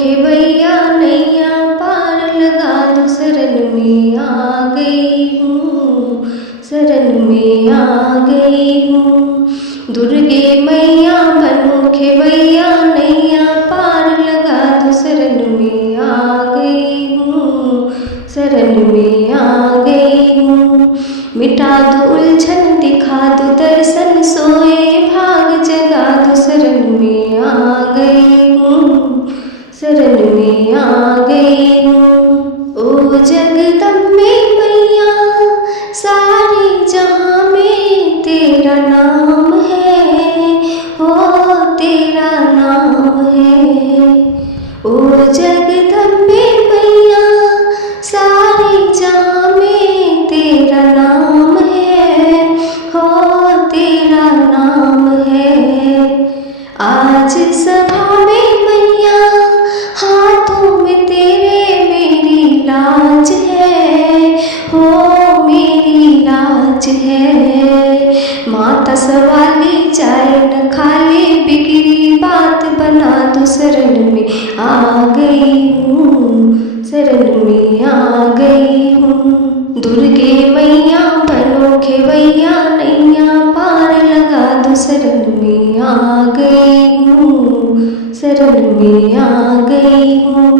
खेवैया नैया पार लगा दो, शरण में आ गई हूँ, शरण में आ गई हूँ। दुर्गे मैया बनो खेवैया नैया पार लगा दो, शरण में आ गई हूँ, शरण में आ गई हूँ। मिटा दो उलझन दिखा दो दर्शन, सोए भाग जगा दो, शरण में आ गई हूँ, शरण में आ गई हूँ। ओ जगदम्बे मैया सारे जहाँ में तेरा नाम है, ओ तेरा नाम है। ओ जगदम्बे मैया सारे जहाँ में तेरा नाम है, हो तेरा नाम है। आज सभा में मैया हाथों में तेरे मेरी लाज है, हो मेरी लाज है। माता सवाली चाय न खाली बिगड़ी बात बना दो, शरण में आ गई हूँ, शरण में आ गई हूँ। दुर्गे मैया बनो खेवैया नैया पार लगा दो, शरण में आ गई हूँ, शरण में आ गई हूँ।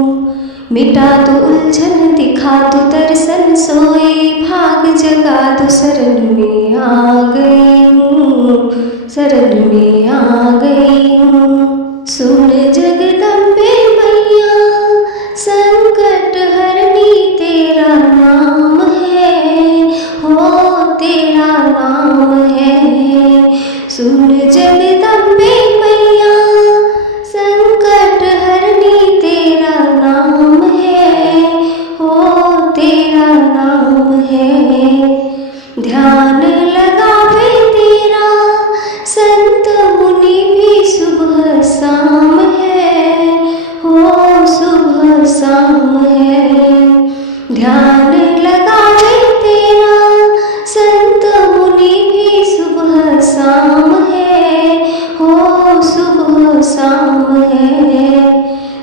मिटा दो उलझन दिखा दो दर्शन, सोए भाग जगा दो, शरण में आ गई हूँ, शरण में आ गई हूँ। सुन जगदम्बे मैया संकट हरनी तेरा नाम है, हो तेरा नाम है। सुन जगदम्बे मैया संकट हरनी तेरा नाम है, हो तेरा नाम है। ध्यान लगावे तेरा संत मुनि भी सुबह शाम है, हो सुबह शाम है। ध्यान लगावे तेरा संत मुनि भी सुबह शाम है, हो सुबह शाम है।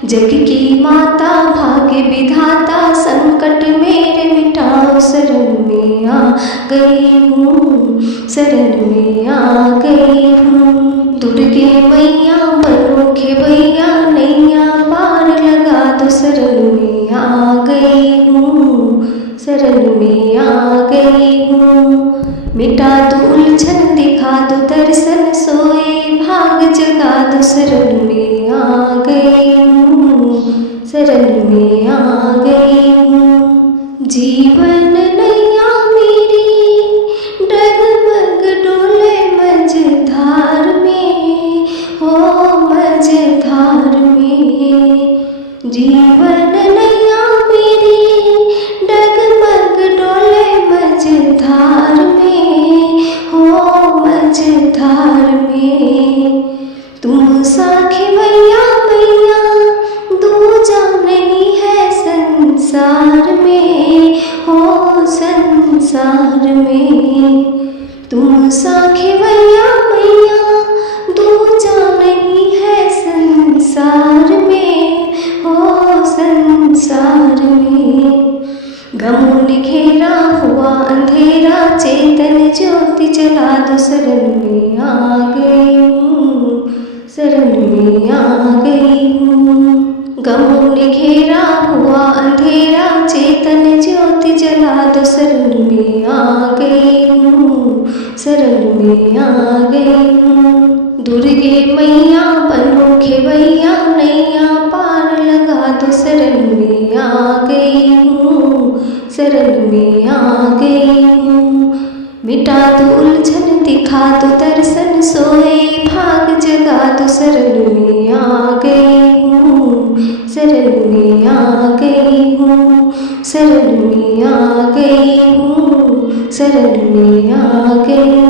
जग की माता भाग्य विधाता संकट मेरे मिटाओ, शरण में आ गई हूँ, शरण में आ गई हूँ। दुर्गे मैया बनो खेवैया नैया पार लगा दो, शरण में आ गई हूँ, शरण में आ गई हूँ। मिटा दो उलझन दिखा दो दर्शन, सोए भाग जगा दो, शरण में आ गई हूँ, शरण में आ गई हूँ। जीवन नैया मेरी डगमग डोले मझधार में, हो मझधार में। जीवन नैया मेरी डगमग डोले मझधार में, हो मझधार में। तुम सा खेवैया मैया दूजा नहीं है संसार में, हो संसार में। तुम सा खेवैया मैया दूजा नहीं है संसार में, हो संसार में। गमन घेरा हुआ अंधेरा चेतन ज्योति जला दो, शरण में आ गई हूँ, शरण में आ गई हूँ। गमन घेरा हुआ अंधेरा चेतन ज्योति जला दो, शरण में आ गई हूँ, शरण में आ गई हूँ। दुर्गे मैया बनो खेवैया नैया पार लगा दो, शरण में आ गई हूँ, शरण में आ गई हूँ। मिटा दो उलझन दिखा दो दर्शन, सोए भाग जगा दो, शरण में आ गई हूँ, शरण में आ गई हूँ, शरण में आ गई हूँ, शरण में आ गई।